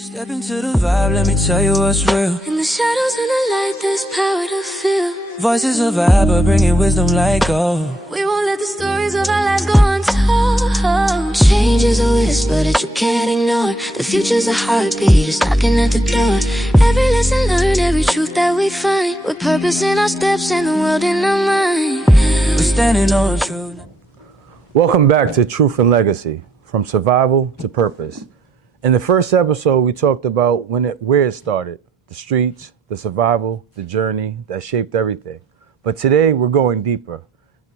Step into the vibe, let me tell you what's real. In the shadows and the light, there's power to feel. Voices of vibe, but bringing wisdom like gold. We won't let the stories of our lives go untold. Change is a whisper that you can't ignore. The future's a heartbeat, it's knocking at the door. Every lesson learned, every truth that we find, with purpose in our steps and the world in our mind. We're standing on truth. Welcome back to Truth and Legacy, from survival to purpose. In the first episode, we talked about where it started, the streets, the survival, the journey that shaped everything. But today, we're going deeper.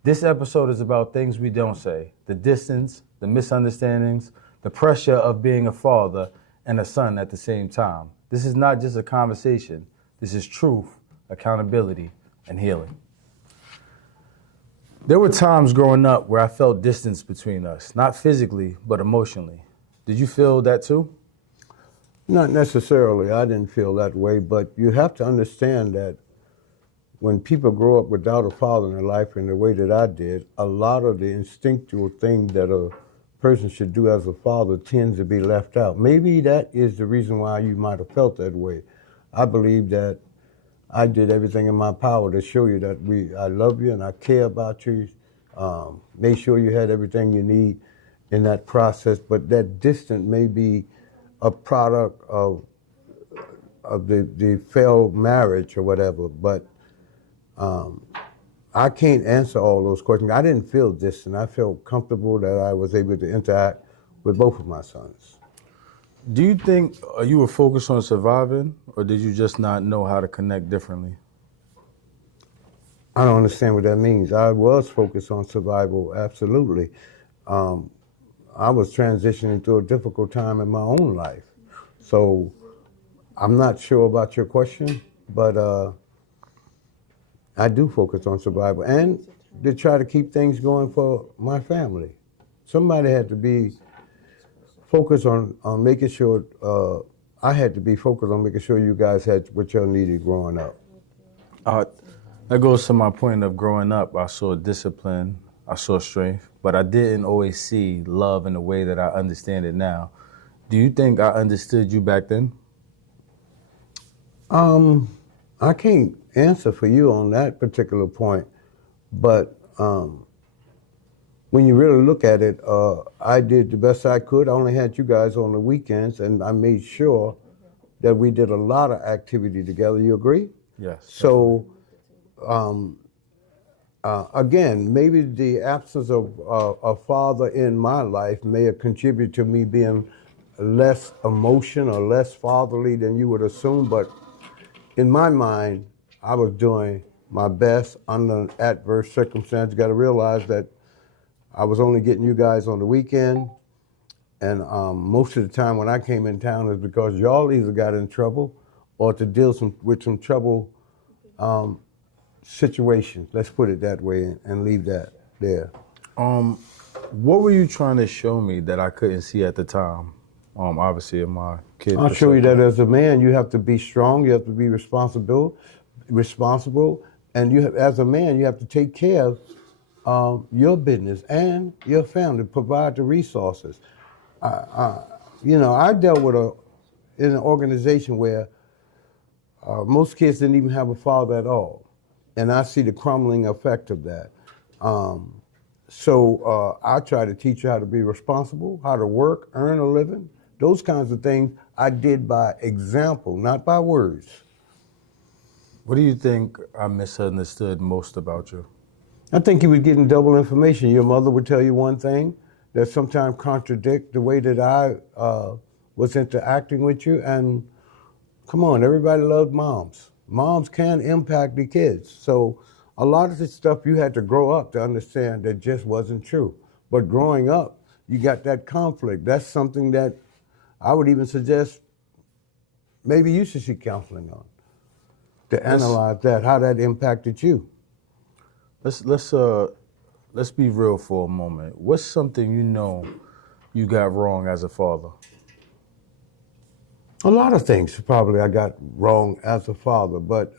This episode is about things we don't say, the distance, the misunderstandings, the pressure of being a father and a son at the same time. This is not just a conversation. This is truth, accountability, and healing. There were times growing up where I felt distance between us, not physically, but emotionally. Did you feel that too? Not necessarily. I didn't feel that way, but you have to understand that when people grow up without a father in their life in the way that I did, a lot of the instinctual things that a person should do as a father tends to be left out. Maybe that is the reason why you might have felt that way. I believe that I did everything in my power to show you that I love you and I care about you. Make sure you had everything you need in that process, but that distance may be a product of the failed marriage or whatever, but I can't answer all those questions. I didn't feel distant. I felt comfortable that I was able to interact with both of my sons. Do you think you were focused on surviving, or did you just not know how to connect differently? I don't understand what that means. I was focused on survival, absolutely. I was transitioning through a difficult time in my own life. So I'm not sure about your question, but I do focus on survival and to try to keep things going for my family. Somebody had to be focused on making sure, I had to be focused on making sure you guys had what y'all needed growing up. That goes to my point of growing up. I saw discipline, I saw strength, but I didn't always see love in the way that I understand it now. Do you think I understood you back then? I can't answer for you on that particular point, but when you really look at it, I did the best I could. I only had you guys on the weekends, and I made sure that we did a lot of activity together. You agree? Yes. So, again, maybe the absence of a father in my life may have contributed to me being less emotional or less fatherly than you would assume, but in my mind, I was doing my best under adverse circumstances. You got to realize that I was only getting you guys on the weekend, and most of the time when I came in town is because y'all either got in trouble or to deal with some trouble situations. Let's put it that way and leave that there. What were you trying to show me that I couldn't see at the time? Obviously, in my kid. I'll show you that as a man, you have to be strong. You have to be responsible, and as a man, you have to take care of your business and your family, provide the resources. I dealt with in an organization where most kids didn't even have a father at all, and I see the crumbling effect of that. So I try to teach you how to be responsible, how to work, earn a living. Those kinds of things I did by example, not by words. What do you think I misunderstood most about you? I think you were getting double information. Your mother would tell you one thing that sometimes contradict the way that I was interacting with you. And come on, everybody loves moms. Moms can impact the kids. So a lot of the stuff you had to grow up to understand that just wasn't true. But growing up, you got that conflict. That's something that I would even suggest maybe you should seek counseling on, to analyze that, how that impacted you. Let's be real for a moment. What's something you got wrong as a father? A lot of things probably I got wrong as a father, but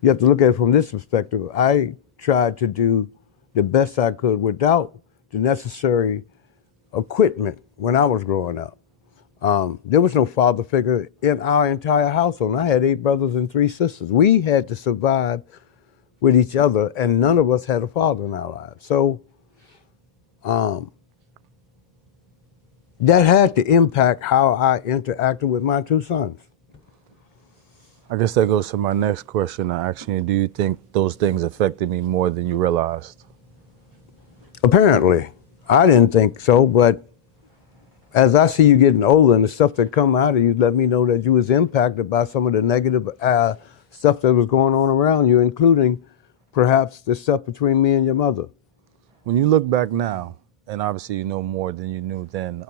you have to look at it from this perspective. I tried to do the best I could without the necessary equipment when I was growing up. There was no father figure in our entire household. I had 8 brothers and 3 sisters. We had to survive with each other, and none of us had a father in our lives. So that had to impact how I interacted with my 2 sons. I guess that goes to my next question. I asked you, do you think those things affected me more than you realized? Apparently. I didn't think so, but as I see you getting older and the stuff that come out of you, let me know that you was impacted by some of the negative stuff that was going on around you, including perhaps the stuff between me and your mother. When you look back now, and obviously you know more than you knew then,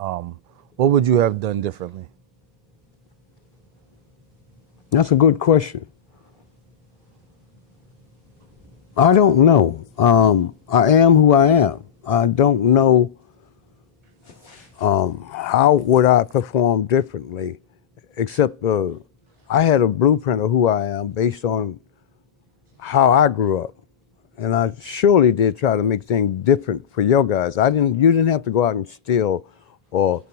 what would you have done differently? That's a good question. I don't know. I am who I am. I don't know how would I perform differently, except I had a blueprint of who I am based on how I grew up. And I surely did try to make things different for your guys. You didn't have to go out and steal or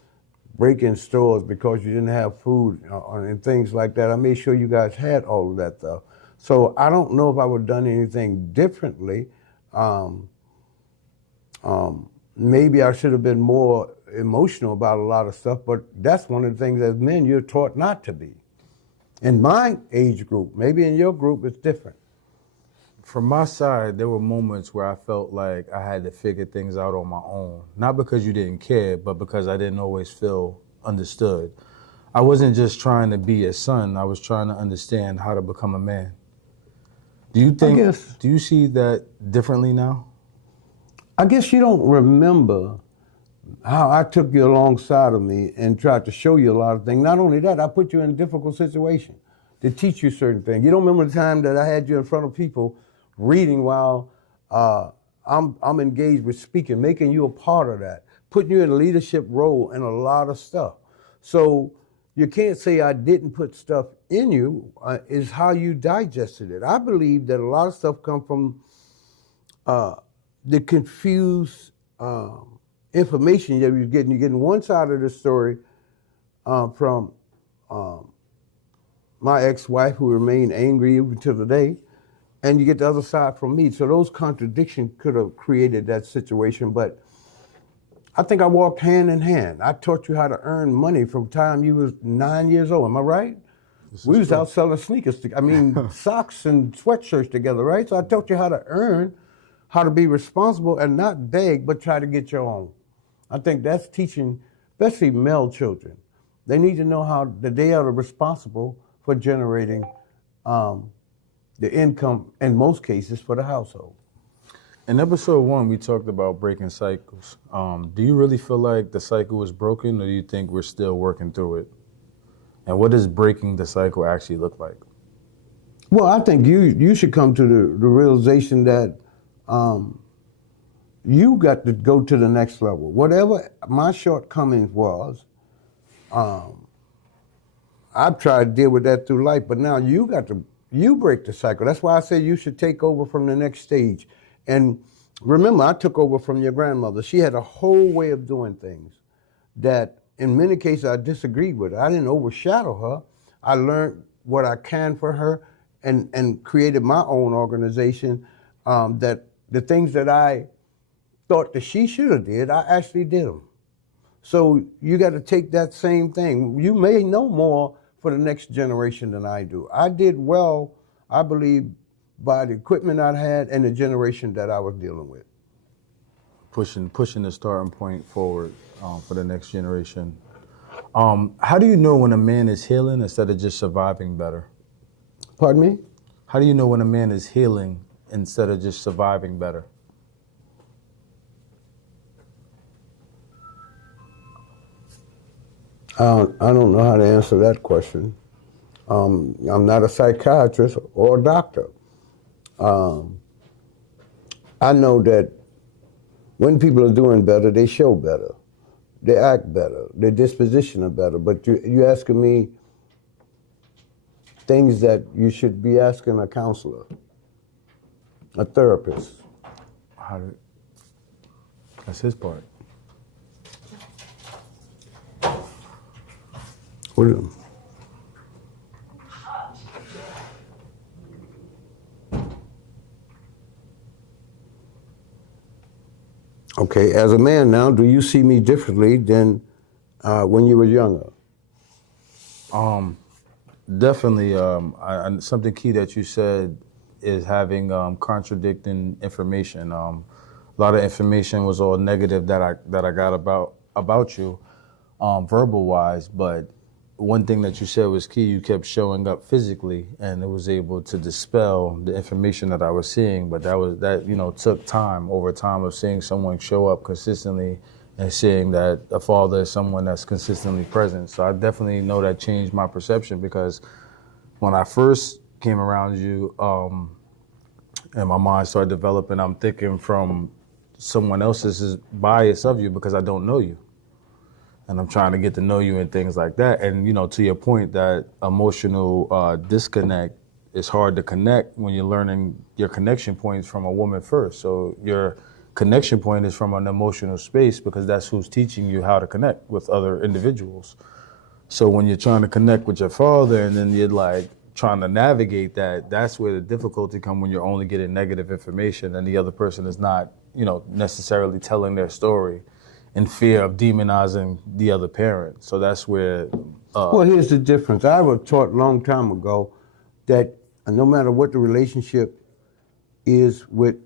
break in stores because you didn't have food and things like that. I made sure you guys had all of that stuff. So I don't know if I would have done anything differently. Maybe I should have been more emotional about a lot of stuff, but that's one of the things as men you're taught not to be. In my age group, maybe in your group it's different. From my side, there were moments where I felt like I had to figure things out on my own. Not because you didn't care, but because I didn't always feel understood. I wasn't just trying to be a son, I was trying to understand how to become a man. Do you see that differently now? I guess you don't remember how I took you alongside of me and tried to show you a lot of things. Not only that, I put you in a difficult situation to teach you certain things. You don't remember the time that I had you in front of people reading while I'm engaged with speaking, making you a part of that, putting you in a leadership role in a lot of stuff. So you can't say I didn't put stuff in you, is how you digested it. I believe that a lot of stuff come from the confused information that you're getting. You're getting one side of the story from my ex-wife, who remained angry even to today, and you get the other side from me. So those contradictions could have created that situation, but I think I walked hand in hand. I taught you how to earn money from the time you was 9 years old. Am I right? We was out selling sneakers, socks and sweatshirts together, right? So I taught you how to earn, how to be responsible and not beg, but try to get your own. I think that's teaching, especially male children. They need to know how that they are responsible for generating the income, in most cases, for the household. In episode 1, we talked about breaking cycles. Do you really feel like the cycle is broken, or do you think we're still working through it? And what does breaking the cycle actually look like? Well, I think you should come to the realization that you got to go to the next level. Whatever my shortcomings was, I've tried to deal with that through life, but now you break the cycle. That's why I say you should take over from the next stage. And remember, I took over from your grandmother. She had a whole way of doing things that in many cases I disagreed with. I didn't overshadow her. I learned what I can for her and created my own organization that the things that I thought that she should have did, I actually did them. So you got to take that same thing. You may know more for the next generation than I do. I did well, I believe, by the equipment I had and the generation that I was dealing with. Pushing the starting point forward for the next generation. How do you know when a man is healing instead of just surviving better? Pardon me? How do you know when a man is healing instead of just surviving better? I don't know how to answer that question. I'm not a psychiatrist or a doctor. I know that when people are doing better, they show better, they act better, their disposition are better. But you asking me things that you should be asking a counselor, a therapist. That's his part. What- Okay, as a man now, do you see me differently than when you were younger? Definitely. Something key that you said is having contradicting information. A lot of information was all negative that I got about you, verbal wise. But one thing that you said was key. You kept showing up physically, and it was able to dispel the information that I was seeing. But that took time, over time, of seeing someone show up consistently and seeing that a father is someone that's consistently present. So I definitely know that changed my perception, because when I first came around you, and my mind started developing, I'm thinking from someone else's bias of you, because I don't know you. And I'm trying to get to know you and things like that. And, to your point, that emotional disconnect is hard to connect when you're learning your connection points from a woman first. So your connection point is from an emotional space, because that's who's teaching you how to connect with other individuals. So when you're trying to connect with your father and then you're like trying to navigate that, that's where the difficulty comes, when you're only getting negative information and the other person is not, necessarily telling their story, in fear of demonizing the other parent. So that's where... Well, here's the difference. I was taught a long time ago that no matter what the relationship is with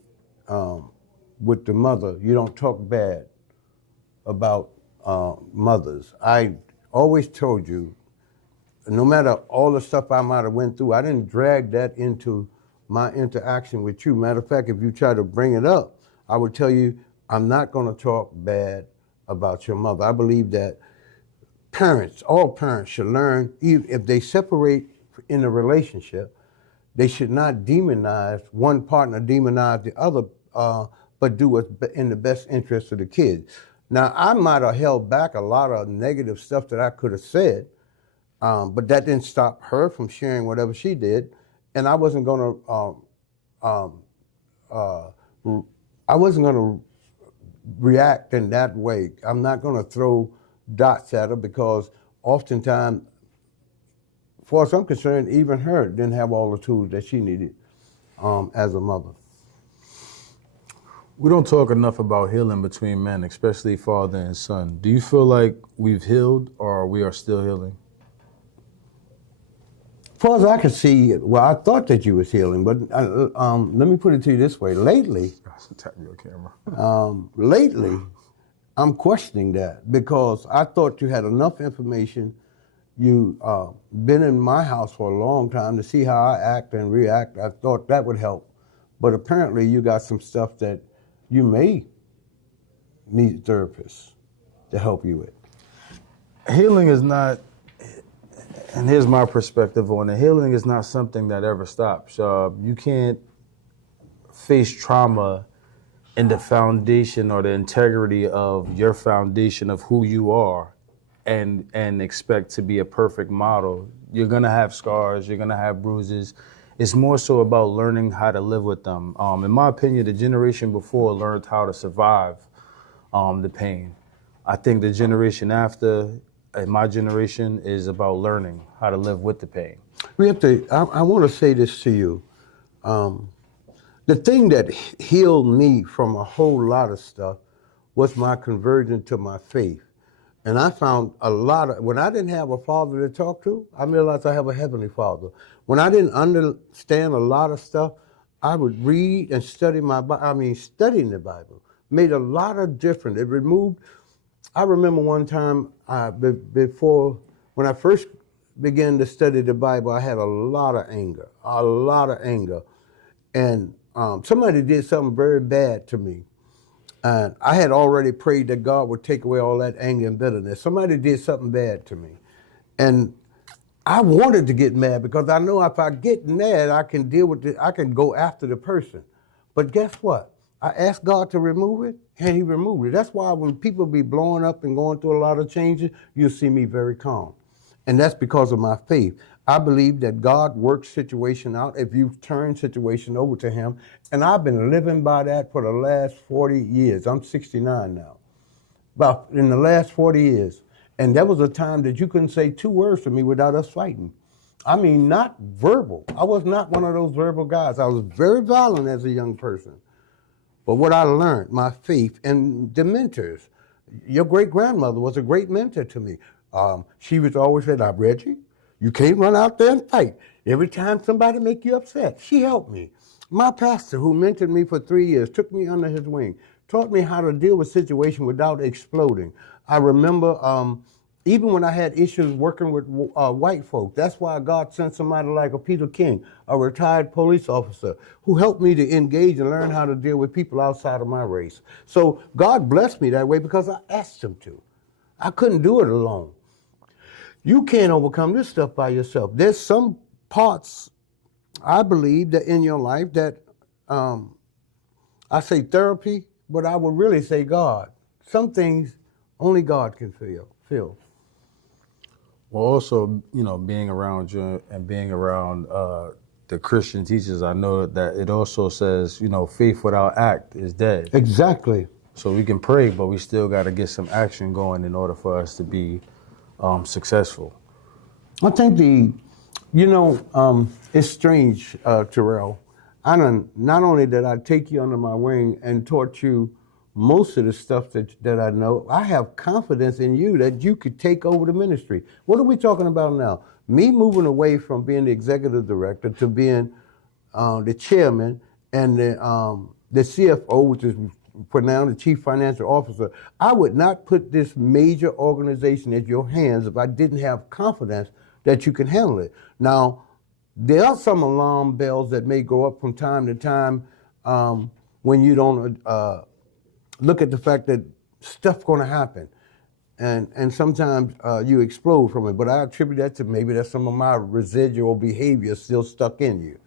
the mother, you don't talk bad about mothers. I always told you, no matter all the stuff I might have went through, I didn't drag that into my interaction with you. Matter of fact, if you try to bring it up, I would tell you, I'm not going to talk bad about your mother. I believe that all parents should learn, even if they separate in a relationship, they should not demonize one partner, demonize the other, but do what's in the best interest of the kids. Now, I might have held back a lot of negative stuff that I could have said, but that didn't stop her from sharing whatever she did, and I wasn't going to react in that way. I'm not going to throw dots at her, because oftentimes, as far as I'm concerned, even her didn't have all the tools that she needed as a mother. We don't talk enough about healing between men, especially father and son. Do you feel like we've healed, or we are still healing? As far as I can see, well, I thought that you was healing, but let me put it to you this way. Lately, Tap your camera. Lately, I'm questioning that, because I thought you had enough information. You been in my house for a long time to see how I act and react. I thought that would help. But apparently you got some stuff that you may need a therapist to help you with. Healing is not, and here's my perspective on it, healing is not something that ever stops. You can't face trauma in the foundation or the integrity of your foundation of who you are and expect to be a perfect model. You're gonna have scars, you're gonna have bruises. It's more so about learning how to live with them. In my opinion, the generation before learned how to survive the pain. I think the generation after, in my generation, is about learning how to live with the pain. I want to say this to you. The thing that healed me from a whole lot of stuff was my conversion to my faith. And I found when I didn't have a father to talk to, I realized I have a heavenly father. When I didn't understand a lot of stuff, I would read and study studying the Bible made a lot of difference. It removed, I remember one time when I first began to study the Bible, I had a lot of anger. And somebody did something very bad to me. And I had already prayed that God would take away all that anger and bitterness. Somebody did something bad to me. And I wanted to get mad, because I know if I get mad, I can deal with it. I can go after the person. But guess what? I asked God to remove it, and he removed it. That's why when people be blowing up and going through a lot of changes, you'll see me very calm. And that's because of my faith. I believe that God works situation out if you turn situation over to him. And I've been living by that for the last 40 years. I'm 69 now. About in the last 40 years. And there was a time that you couldn't say 2 words to me without us fighting. I mean, not verbal. I was not one of those verbal guys. I was very violent as a young person. But what I learned, my faith, and the mentors. Your great-grandmother was a great mentor to me. She was always said, "Now, Reggie, you can't run out there and fight. Every time somebody make you upset." She helped me. My pastor, who mentored me for 3 years, took me under his wing, taught me how to deal with situations without exploding. I remember even when I had issues working with white folk, that's why God sent somebody like a Peter King, a retired police officer, who helped me to engage and learn how to deal with people outside of my race. So God blessed me that way because I asked him to. I couldn't do it alone. You can't overcome this stuff by yourself. There's some parts, I believe, that in your life that, I say therapy, but I would really say God. Some things only God can feel. Well, also, being around you and being around the Christian teachers, I know that it also says, faith without act is dead. Exactly. So we can pray, but we still got to get some action going in order for us to be successful. I think it's strange, Terrell. Not only did I take you under my wing and taught you most of the stuff that I know, I have confidence in you that you could take over the ministry. What are we talking about now? Me moving away from being the executive director to being the chairman and the CFO, which is for now the chief financial officer. I would not put this major organization at your hands if I didn't have confidence that you can handle it. Now, there are some alarm bells that may go up from time to time when you don't look at the fact that stuff's going to happen. And sometimes you explode from it. But I attribute that to maybe that's some of my residual behavior still stuck in you.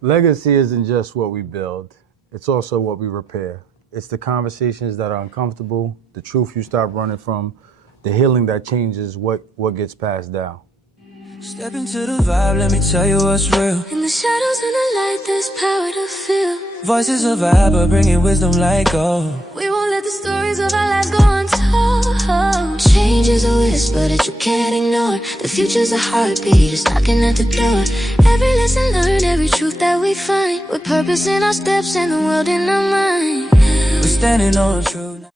Legacy isn't just what we build. It's also what we repair. It's the conversations that are uncomfortable, the truth you stop running from, the healing that changes what gets passed down. Step into the vibe, let me tell you what's real. In the shadows and the light, there's power to feel. Voices of vibe, bringing wisdom like gold. We won't let the stories of our lives go untold. Change is a whisper that you can't ignore. The future's a heartbeat, it's knocking at the door. Every lesson learned, every truth that we find, with purpose in our steps and the world in our mind. We're standing on truth.